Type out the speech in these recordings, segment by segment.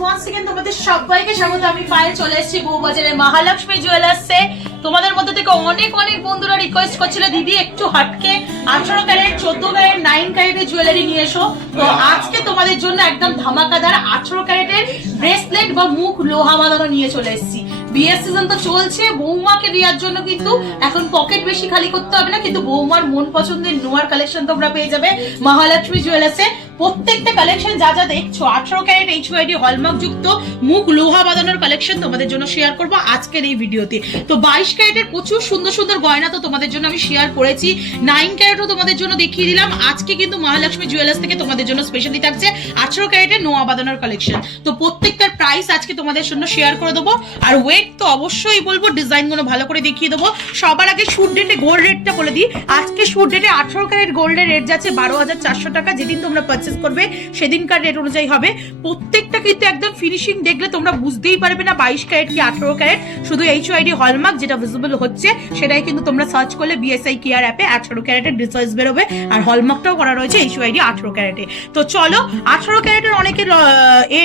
Once second তোমাদের সবাইকে স্বাগত। আমি পায়ে চলে এসেছি বউবাজারে মহালক্ষ্মী জুয়েলার্সে। তোমাদের মধ্যে থেকে অনেক অনেক বন্ধুরা রিকোয়েস্ট করছিল দিদি একটু হটকে 18 ক্যারেট 14 ক্যারেট 9 ক্যারেটের জুয়েলারি নিয়ে এসো। তো আজকে তোমাদের জন্য একদম ধামাকাদার 18 ক্যারেটের ব্রেসলেট বা মুখ লোহা বাঁধানো নিয়ে চলে এসেছি। বিয়ের সিজন তো চলছে, বৌমাকে দেওয়ার জন্য কিন্তু এখন পকেট বেশি খালি করতে হবে না, কিন্তু বৌমার মন পছন্দের নোয়ার কালেকশন তোমরা পেয়ে যাবে মহালক্ষ্মী জুয়েলার্সে। প্রত্যেকটা কালেকশন যা যা দেখছো 18 ক্যারেট HYD হলমার্ক যুক্ত মুখ লোহা বাঁধানোর কালেকশন তোমাদের জন্য শেয়ার করবো আজকের এই ভিডিওতে। তো 22 ক্যারেটের প্রচুর সুন্দর সুন্দর গয়না তো তোমাদের জন্য আমি শেয়ার করেছি, 9 ক্যারেটও তোমাদের জন্য দেখিয়ে দিলাম। আজকে কিন্তু মহালক্ষ্মী জুয়েলার্স থেকে তোমাদের জন্য স্পেশালি থাকছে 18 ক্যারেটের নোয়া বাঁধানোর কালেকশন। তো প্রত্যেকটার প্রাইস আজকে তোমাদের জন্য শেয়ার করে দেবো, আর ওয়েট তো অবশ্যই বলবো, ডিজাইনগুলো ভালো করে দেখিয়ে দেবো। সবার আগে শুট ডেটে গোল্ড রেটটা বলে দিই। আজকে শুট ডেটে 18 ক্যারেট গোল্ডের রেট যাচ্ছে 12,400 টাকা। যেদিন তোমরা পারচেস করবে সেদিনকার রেট অনুযায়ী হবে। প্রত্যেকটা কিন্তু একদম ফিনিশিং দেখলে তোমরা বুঝতেই পারবে না 22 ক্যারেট কি 18 ক্যারেট। শুধু HYD হলমার্ক যেটা ভিজিবল হচ্ছে সেটাই কিন্তু তোমরা সার্চ করলে BSI কেয়ার অ্যাপে 18 ক্যারেটের ডিটেইলস বেরোবে, আর হলমার্কটাও করা রয়েছে HYD 18 ক্যারেটে। তো চলো, 18 ক্যারেটের অনেকের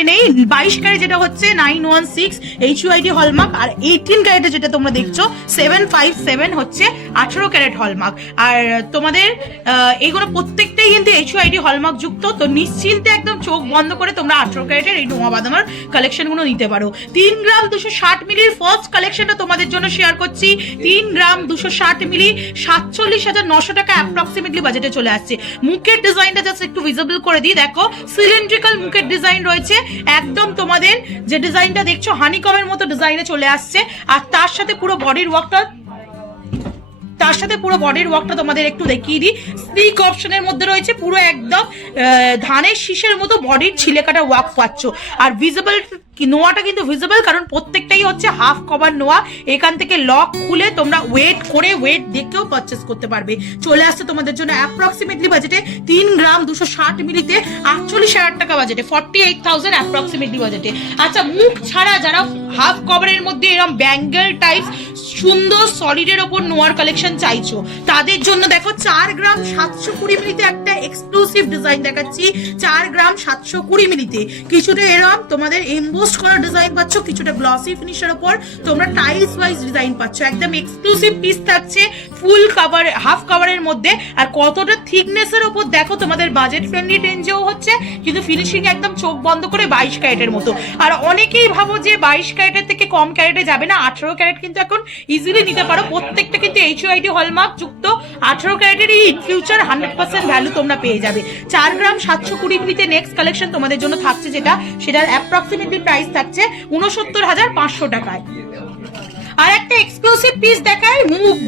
নেই, 22 ক্যারেট যেটা হচ্ছে 916 HYD হলমার্ক, আর 18 ক্যারেটে যেটা তোমরা দেখছো 757 হচ্ছে 18 ক্যারেট হলমার্ক। আর তোমাদের এইগুলো প্রত্যেকটাই কিন্তু HYD হলমার্ক যুক্ত। তো নিশ্চিন্তে একদম চোখ বন্ধ করে তোমরা 18 ক্যারেটের এই নোয়া বাঁধানোর কালেকশনগুলো নিতে পারো। 3 গ্রাম 260 মিলির ফার্স্ট কালেকশনটা তোমাদের জন্য শেয়ার করছি। 3 গ্রাম 260 মিলি 47,900 টাকা অ্যাপ্রক্সিমেটলি বাজেটে চলে আসছে। মুখের ডিজাইনটা জাস্ট একটু ভিজিবল করে দিই, দেখো সিলিন্ড্রিক্যাল মুখের ডিজাইন রয়েছে। একদম তোমাদের যে ডিজাইনটা দেখছো হানিকমের মতো ডিজাইনে চলে আসছে, আর তার সাথে পুরো বডির ওয়ার্কটা তোমাদের একটু দেখিয়ে দিই। স্লিক অপশনের মধ্যে রয়েছে, পুরো একদম ধানের শীষের মতো বডির ছিলে কাটা ওয়ার্ক পাচ্ছ। আর ভিজিবল নোয়াটা কিন্তু ভিজিবল, কারণ প্রত্যেকটাই হচ্ছে হাফ কভার নোয়া। এখান থেকে লক খুলে তোমরা ওয়েট করে ওয়েট দেখেও পারচেস করতে পারবে। চলে আসছে তোমাদের জন্য অ্যাপ্রক্সিমেটলি বাজেটে 3 গ্রাম 260 মিলিতে 48,000 টাকা বাজেটে, 48,000 অ্যাপ্রক্সিমেটলি বাজেটে। আচ্ছা, মুখ ছাড়া যারা হাফ কভারের মধ্যে এরকম ব্যাঙ্গেল টাইপ সুন্দর সলিডের ওপর নোয়ার কালেকশন চাইছো, তাদের জন্য দেখো 4 গ্রাম 720 মিলিতে একটা এক্সক্লুসিভ ডিজাইন দেখাচ্ছি। 4 গ্রাম 720 মিলিতে কিছুটা এরকম তোমাদের এমবোস করা ডিজাইন পাচ্ছ, কিছুটা গ্লসি ফিনিশের উপর তোমরা টাইলস ওয়াইজ ডিজাইন পাচ্ছ। একদম এক্সক্লুসিভ পিস থাকছে ফুল কভার হাফ কভারের মধ্যে। আর কতটা থিকনেসের উপর দেখো, তোমাদের বাজেট ফ্রেন্ডলি রেঞ্জেও হচ্ছে, কিন্তু ফিনিশিং একদম চোখ বন্ধ করে 22 ক্যারেটের মতো। আর অনেকেই ভাবো যে 22 ক্যারেটের থেকে কম ক্যারেটে যাবে না, 18 ক্যারেট কিন্তু এখন ইজিলি নিতে পারো। প্রত্যেকটা কিন্তু HYD হলমার্ক যুক্ত 18 ক্যারেটের ইন ফিউচার 100% ভ্যালু তোমরা পেয়ে যাবে। 4 গ্রাম 720 মিলিতে নেক্সট কালেকশন তোমাদের জন্য থাকছে, সেটার অ্যাপ্রক্সিমেটলি প্রাইস থাকছে 69,500 টাকায়। আর একটা এক্সক্লুসিভ পিস দেখায়,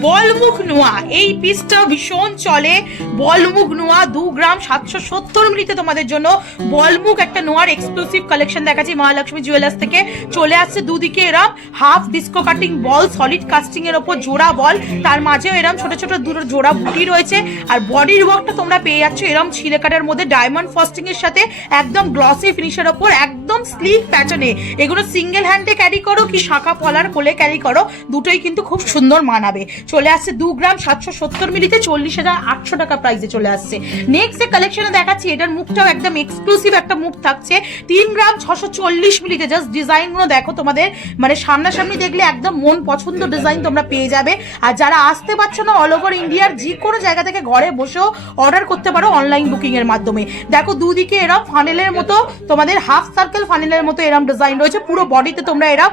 বল মুখ নোয়া। এই পিসটা ভীষণ চলে, বল মুখ নোয়া 2 গ্রাম 770 মিলিতে তোমাদের জন্য বল মুখ একটা নোয়ার এক্সক্লুসিভ কালেকশন দেখাচ্ছি মহালক্ষ্মী জুয়েলার্স থেকে। চলে আসছে দুদিকে এরম হাফ ডিস্কো কাটিং বল, সলিড কাস্টিং এর ওপর জোড়া বল, তার মাঝেও এরম ছোট ছোট দুটো জোড়া বুটি রয়েছে। আর বডির ওয়ার্কটা তোমরা পেয়ে যাচ্ছ এরম ছিলে কাটার মধ্যে ডায়মন্ড ফস্টিং এর সাথে একদম গ্লসি ফিনিশের ওপর একদম স্লিক প্যাটার্নে। এগুলো সিঙ্গেল হ্যান্ডে ক্যারি করো কি শাখা পলার কোলে ক্যারি করো, দুটোই কিন্তু খুব সুন্দর মানাবে। চলে আসছে 2 গ্রাম 770 মিলিতে 40,800 টাকা প্রাইসে চলে আসছে। নেক্সট যে কালেকশনে দেখাচ্ছি, এটার মুখটাও একদম এক্সক্লুসিভ একটা মুখ থাকছে 3 গ্রাম 640 মিলিতে। জাস্ট ডিজাইনগুলো দেখো, তোমাদের মানে সামনাসামনি দেখলে একদম মন পছন্দ ডিজাইন তোমরা পেয়ে যাবে। আর যারা আসতে পারছো না, অল ওভার ইন্ডিয়ার যে কোনো জায়গা থেকে ঘরে বসেও অর্ডার করতে পারো অনলাইন বুকিং এর মাধ্যমে। দেখো দুদিকে এরম ফানেলের মতো তোমাদের হাফ সার্কেল ফানেলের মতো এরম ডিজাইন রয়েছে। পুরো বডিতে তোমরা এরম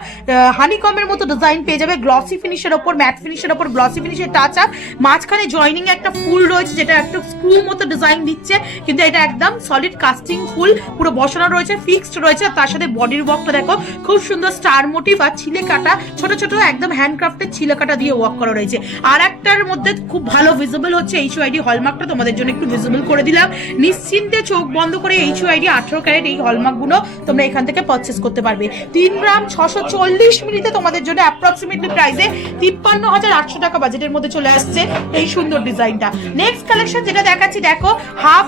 হানিকমের মতো ডিজাইন পেয়ে যাবে, গ্লসি ফিনিশের ওপর ম্যাট ফিনিশের ওপর গ্লসি ফিনিশের টাচ আপ। মাঝখানে জয়নিং একটা ফুল রয়েছে, যেটা একটা স্ক্রু মতো ডিজাইন দিচ্ছে, কিন্তু এটা একদম সলিড কাস্টিং ফুল পুরো বসানো রয়েছে, ফিক্সড রয়েছে। তার সাথে বডির ওয়ার্কটা দেখো খুব সুন্দর স্টার মোটিভ আর ছিলে কাটা ছোট ছোট একদম হ্যান্ডক্রাফটের ছিলে কাটা দিয়ে ওয়ার্ক করা রয়েছে। আর একটার মধ্যে খুব ভালো ভিজিবল হচ্ছে HYD হলমার্কটা, তোমাদের জন্য একটু ভিজিবল করে দিলাম। নিশ্চিন্তে চোখ বন্ধ করে HYD 18 ক্যারেট এই হলমার্কগুলো তোমরা এখান থেকে পারচেস করতে পারবে। 3 গ্রাম 640 মিলিতে তোমাদের জন্য অ্যাপ্রক্স অ্যাপ্রক্সিমেটলি প্রাইসে 53,800 টাকা বাজেটের মধ্যে চলে আসছে এই সুন্দর ডিজাইনটা। নেক্সট কালেকশন যেটা দেখাচ্ছি, দেখো হাফ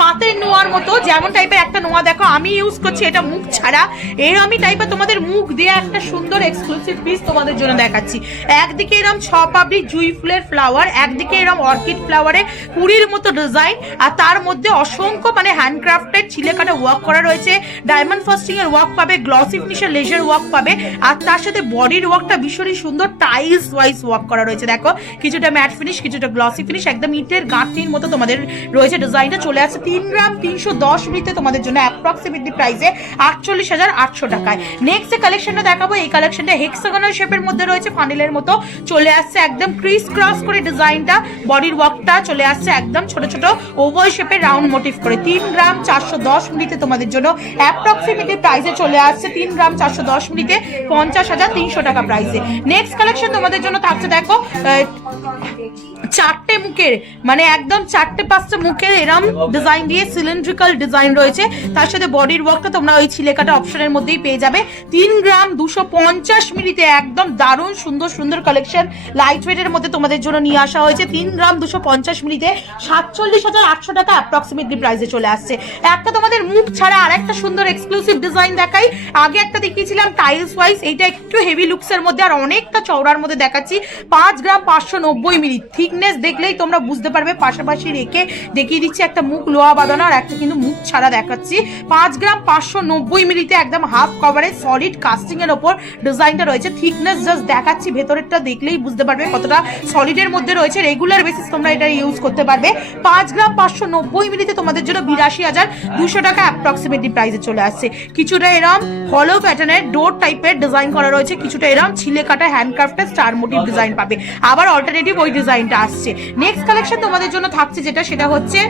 পাতের নোয়ার মতো যেমন টাইপের একটা নোয়া, দেখো আমি ইউজ করছি এটা মুখ ছাড়া, এরকমই টাইপের তোমাদের মুখ দিয়ে একটা সুন্দর এক্সক্লুসিভ পিস তোমাদের জন্য দেখাচ্ছি। একদিকে এরকম 6 পাপড়ি জুই ফুলের ফ্লাওয়ার, একদিকে এরকম অর্কিড ফ্লাওয়ারে কুড়ির মতো ডিজাইন, আর তার মধ্যে অসংখ্য মানে হ্যান্ডক্রাফটেড ছিলে কাটা ওয়ার্ক করা রয়েছে, ডায়মন্ড ফাস্টিং এর ওয়ার্ক পাবে, গ্লসি ফিনিশের লেজার ওয়ার্ক পাবে, আর তার সাথে বডির ওয়ার্কটা ভীষণই সুন্দর টাইলস ওয়াইজ ওয়ার্ক করা রয়েছে। দেখো কিছুটা ম্যাট ফিনিশ, কিছুটা গ্লসি ফিনিশ, একদম ইটের গাঁটনির মতো তোমাদের রয়েছে ডিজাইনটা। চলে আসছে 3 গ্রাম 310 মিলিতে তোমাদের জন্য অ্যাপ্রক্সিমেটলি প্রাইসে 48,800 টাকায়। নেক্সট যে কালেকশনটা দেখাবো, এই কালেকশনটা হেক্সাগোনাল শেপের মধ্যে রয়েছে, ফানেলের মতো চলে আসছে একদম ক্রিস ক্রস করে ডিজাইনটা, বডির ওয়ার্কটা চলে আসছে একদম ছোট ছোট ওভাল শেপের রাউন্ড মোটিভ করে। 3 গ্রাম 410 মিলিতে তোমাদের জন্য অ্যাপ্রক্সিমেটলি প্রাইসে চলে আসছে 3 গ্রাম 410 মিলিতে 50,300 টাকা প্রাইসে। নেক্সট কালেকশন তোমাদের জন্য থাকছে, দেখো 4টে মুখের মানে একদম 4-5টা মুখের এরম ডিজাইন দিয়ে সিলিন্ড্রিক্যাল ডিজাইন রয়েছে, তার সাথে বডির ওয়ার্কটা তোমরা ওই ছিলে কাটা অপশনের মধ্যেই পেয়ে যাবে। 3 গ্রাম 250 মিলিতে একদম দারুণ সুন্দর সুন্দর কালেকশন লাইট ওয়েটের মধ্যে তোমাদের জন্য নিয়ে আসা হয়েছে। 3 গ্রাম 250 মিলিতে 47,800 টাকা অ্যাপ্রক্সিমেটলি প্রাইসে চলে আসছে। একটা তোমাদের মুখ ছাড়া আর একটা সুন্দর এক্সক্লুসিভ ডিজাইন দেখাই। আগে একটা দেখিয়েছিলাম টাইলস ওয়াইজ, এইটা একটু হেভি লুকসের মধ্যে আর অনেকটা চওড়ার মধ্যে দেখাচ্ছি। 5 গ্রাম 590 মিলি, থিকনেস দেখলেই তোমরা বুঝতে পারবে। পাশাপাশি রেখে দেখিয়ে দিচ্ছি একটা মুখ লোহা বাঁধানো আর একটা কিন্তু মুখ ছাড়া দেখাচ্ছি। 5 গ্রাম 590 মিলিতে একদম হাফ কভারেজ সলিড কাস্টিং এর ওপর ডিজাইনটা রয়েছে। থিকনেস জাস্ট দেখাচ্ছি, ভেতরেরটা দেখলেই বুঝতে পারবে কতটা সলিডের মধ্যে রয়েছে। রেগুলার বেসিস তোমরা এটা ইউজ করতে পারবে। 5 গ্রাম 590 মিলিতে তোমাদের জন্য 82,200 টাকা অ্যাপ্রক্সিমেটলি প্রাইসে চলে আসছে। কিছুটা এরম হলো প্যাটার্নের ডোর টাইপের ডিজাইন করা রয়েছে, কিছুটা এরম ছিলে কাটা হ্যান্ডক্রাফটের স্টার মোটিভ ডিজাইন পাবে, আবার অল্টারনেটিভ ওই ডিজাইনটা আসছে। নেক্সট কালেকশন তোমাদের জন্য থাকছে যেটা, সেটা হচ্ছে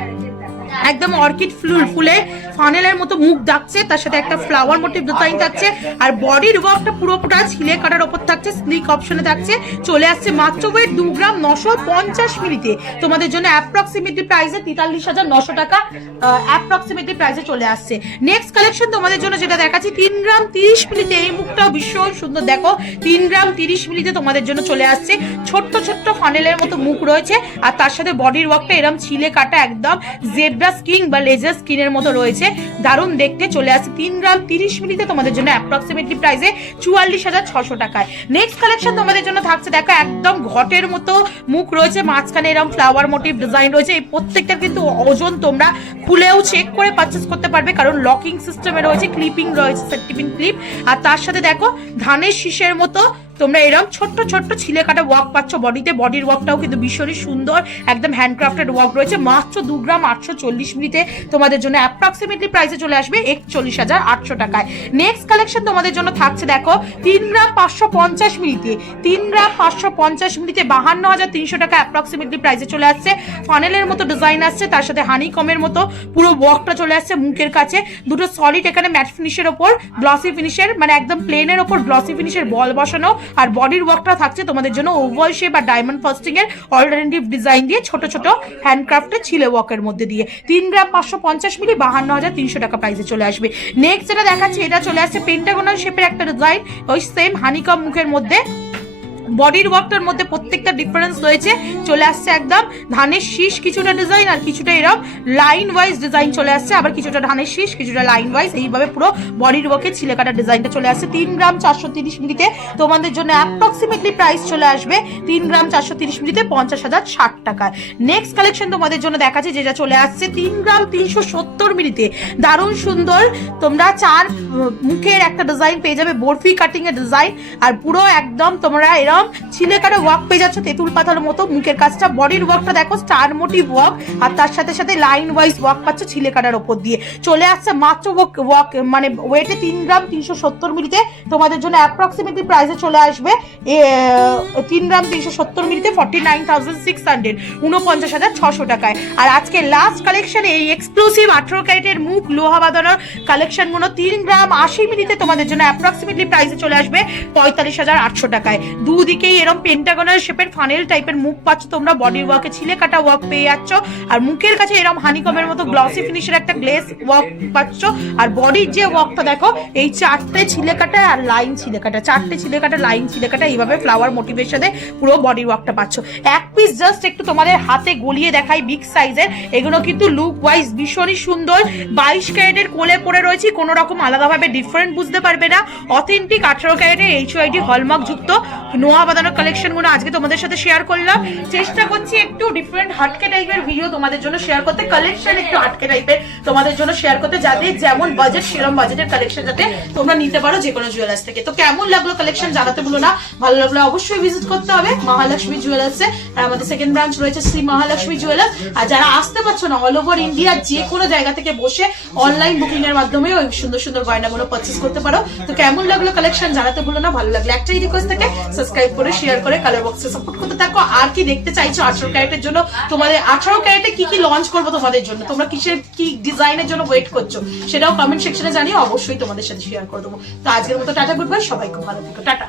একদম অর্কিড ফুলে ফানেলের মতো মুখ ডাকছে, তার সাথে একটা ফ্লাওয়ার মোটিভ ডিজাইন থাকছে, আর বডির ওয়ার্কটা পুরোপুরা ছিলে কাটার ওপর থাকছে, স্লিক অপশনে থাকছে। চলে আসছে মাত্র ওয়েট 2 গ্রাম 950 মিলিতে তোমাদের জন্য অ্যাপ্রক্সিমেটলি প্রাইসে 43,900 টাকা অ্যাপ্রক্সিমেটলি প্রাইসে চলে আসছে। নেক্সট কালেকশন তোমাদের জন্য যেটা দেখাচ্ছি 3 গ্রাম 30 মিলিতে, এই মুখটাও ভীষণ সুন্দর। দেখো 3 গ্রাম 30 মিলিতে তোমাদের জন্য চলে আসছে। ছোট্ট ছোট্ট ফানেলের মতো মুখ রয়েছে, আর তার সাথে বডির ওয়ার্কটা এরকম ছিলে কাটা একদম জেব্রা স্কিন বা লেজার স্কিনের মতো রয়েছে, দারুণ দেখতে। চলে আসছে 3 গ্রাম 30 মিলিতে তোমাদের জন্য অ্যাপ্রক্সিমেটলি প্রাইসে 44,600 টাকায়। নেক্সট কালেকশন তোমাদের জন্য থাকছে, দেখো একদম ঘটের মতো মুখ রয়েছে, মাঝখানে এরকম ফ্লাওয়ার মোটিভ ডিজাইন রয়েছে। এই প্রত্যেকটার কিন্তু ওজন তোমরা খুলেও চেক করে পারচেস করতে পারবে, কারণ লকিং সিস্টেমে রয়েছে, ক্লিপিং রয়েছে, সেফটি ক্লিপ, আর তার সাথে দেখো ধানের শীষের মতো তোমরা এরকম ছোট্ট ছোট্ট ছিলে কাটা ওয়ার্ক পাচ্ছ বডিতে। বডির ওয়ার্কটাও কিন্তু ভীষণই সুন্দর, একদম হ্যান্ডক্রাফটেড ওয়ার্ক রয়েছে। মাত্র 2 গ্রাম 840 মিলিতে তোমাদের জন্য অ্যাপ্রক্সিমেটলি প্রাইসে চলে আসবে 41,800 টাকায়। নেক্সট কালেকশন তোমাদের জন্য থাকছে, দেখো 3 গ্রাম 550 মিলিতে, 3 গ্রাম 550 মিলিতে 52,300 টাকা অ্যাপ্রক্সিমেটলি প্রাইসে চলে আসছে। ফানেলের মতো ডিজাইন আসছে, তার সাথে হানি কমের মতো পুরো ওয়ার্কটা চলে আসছে মুখের কাছে। দুটো সলিড এখানে ম্যাট ফিনিশের ওপর গ্লসি ফিনিশের মানে একদম প্লেনের ওপর গ্লসি ফিনিশের বল বসানো, আর বডির ওয়ার্কটা থাকছে তোমাদের জন্য ওভাল শেপ আর ডায়মন্ড ফাস্টিং এর অল্টারনেটিভ ডিজাইন দিয়ে ছোট ছোট হ্যান্ডক্রাফটের ছিলে ওয়ার্কের মধ্যে দিয়ে। 3 গ্রাম 550 মিলি 52,300 টাকা প্রাইসে চলে আসবে। নেক্সট যেটা দেখাচ্ছি, এটা চলে আসছে পেন্টাগোনাল শেপের একটা ডিজাইন, ওই সেম হানিকম মুখের মধ্যে। বডির ওয়ার্কটার মধ্যে প্রত্যেকটা ডিফারেন্স রয়েছে। চলে আসছে একদম ধানের শীষ কিছুটা ডিজাইন, আর কিছুটা এরকম লাইন ওয়াইজ ডিজাইন চলে আসছে, আবার কিছুটা ধানের শীষ কিছুটা লাইন ওয়াইজ, এইভাবে পুরো বডির ওয়ার্কে ছিলে কাটা ডিজাইনটা চলে আসছে। 3 গ্রাম 430 মিলিতে তোমাদের জন্য অ্যাপ্রক্সিমেটলি প্রাইস চলে আসবে 3 গ্রাম 430 মিলিতে 50,060 টাকায়। নেক্সট কালেকশন তোমাদের জন্য দেখাচ্ছি, যেটা চলে আসছে 3 গ্রাম 370 মিলিতে, দারুণ সুন্দর। তোমরা 4 মুখের একটা ডিজাইন পেয়ে যাবে, বরফি কাটিং এর ডিজাইন, আর পুরো একদম তোমরা এরকম ছিলে কাটা ওয়ার্ক পেয়ে যাচ্ছ, তেঁতুল পাতার মতো মুখের কাজটা। বডির ওয়ার্কটা দেখো স্টার মোটিভ ওয়ার্ক, আর তার সাথে সাথে লাইন ওয়াইজ ওয়ার্ক পাচ্ছ ছিলে কাটার ওপর দিয়ে। চলে আসছে মাত্র ওয়ার্ক মানে ওয়েটে 3 গ্রাম 370 মিলিতে তোমাদের জন্য অ্যাপ্রক্সিমেটলি প্রাইসে চলে আসবে 3 গ্রাম 370 মিলিতে 49,600 49,600 টাকায়। আর আজকে লাস্ট কালেকশন এই এক্সক্লুসিভ 18 ক্যারেটের মুখ লোহা বাঁধানোর কালেকশনগুলো 3 গ্রাম 80 মিলিতে তোমাদের জন্য অ্যাপ্রক্সিমেটলি প্রাইসে চলে আসবে 45,800 টাকায়। দুদিকেই এরকম পেন্টাগনাল শেপের ফানেল টাইপের মুখ পাচ্ছ তোমরা, বডির ওয়ার্কে ছিলে কাটা ওয়ার্ক পেয়ে যাচ্ছ, আর মুখের কাছে এরকম হানিকমের মতো গ্লসি ফিনিশের একটা গ্লেস ওয়ার্ক পাচ্ছ। আর বডির যে ওয়ার্কটা দেখো, এই 4টে ছিলে কাটা আর লাইন ছিলে কাটা, 4টে ছিলে কাটা লাইন ছিলে কাটা, এইভাবে ফ্লাওয়ার মোটিভেশনে পুরো বডির ওয়ার্কটা পাচ্ছ। এক পিস জাস্ট একটু তোমাদের হাতে গলিয়ে দেখাই বিগ সাইজের, এগুলো কিন্তু লুক ওয়াইজ ভীষণই সুন্দর। 22 ক্যারেটের কোলে পরে রয়েছে, কোনো রকম আলাদাভাবে ডিফারেন্ট বুঝতে পারবে না। অথেন্টিক 18 ক্যারেটের HYD হলমার্ক যুক্ত নোয়া বাঁধানো কালেকশনগুলো আজকে তোমাদের সাথে শেয়ার করলাম। চেষ্টা করছি একটু ডিফারেন্ট হাটকে টাইপের ভিডিও তোমাদের জন্য শেয়ার করতে, কালেকশন একটু হাটকে টাইপের তোমাদের জন্য শেয়ার করতে, যাতে যেমন বাজেট সেরকম বাজেটের কালেকশন যাতে তোমরা নিতে পারো যে কোনো জুয়েলার্স থেকে। তো কেমন লাগলো কালেকশন জানাতে ভুলো না, ভালো লাগলো অবশ্যই ভিজিট করতে হবে মহালক্ষ্মী জুয়েলার্সে। আর আমাদের সেকেন্ড ব্রাঞ্চ রয়েছে শ্রী মহালক্ষ্মী জুয়েলার্স। আর যারা আসতে পারছো না, অল ওভার ইন্ডিয়া যে কোনো জায়গা থেকে বসে অনলাইন বুকিং এর মাধ্যমে ওই সুন্দর সুন্দর গয়নাগুলো পারচেস করতে পারো। তো কেমন লাগলো কালেকশন জানাতে ভুলো না, ভালো লাগলো একটাই রিকোয়েস্ট থাকে, সাবস্ক্রাইব করে শেয়ার করে কালার বক্সে সাপোর্ট করতে থাকো। আর কি দেখতে চাইছো 18 ক্যারেটের জন্য, তোমাদের 18 ক্যারেটে কি কি লঞ্চ করবো তোমাদের জন্য, তোমরা কিসের কি ডিজাইনের জন্য ওয়েট করছো সেটাও কমেন্ট সেকশনে জানিয়ে অবশ্যই তোমাদের সাথে শেয়ার করে দেবো। তো আজকের মতো টাটা, গুড বাই, সবাই খুব ভালো থেকো, টাটা।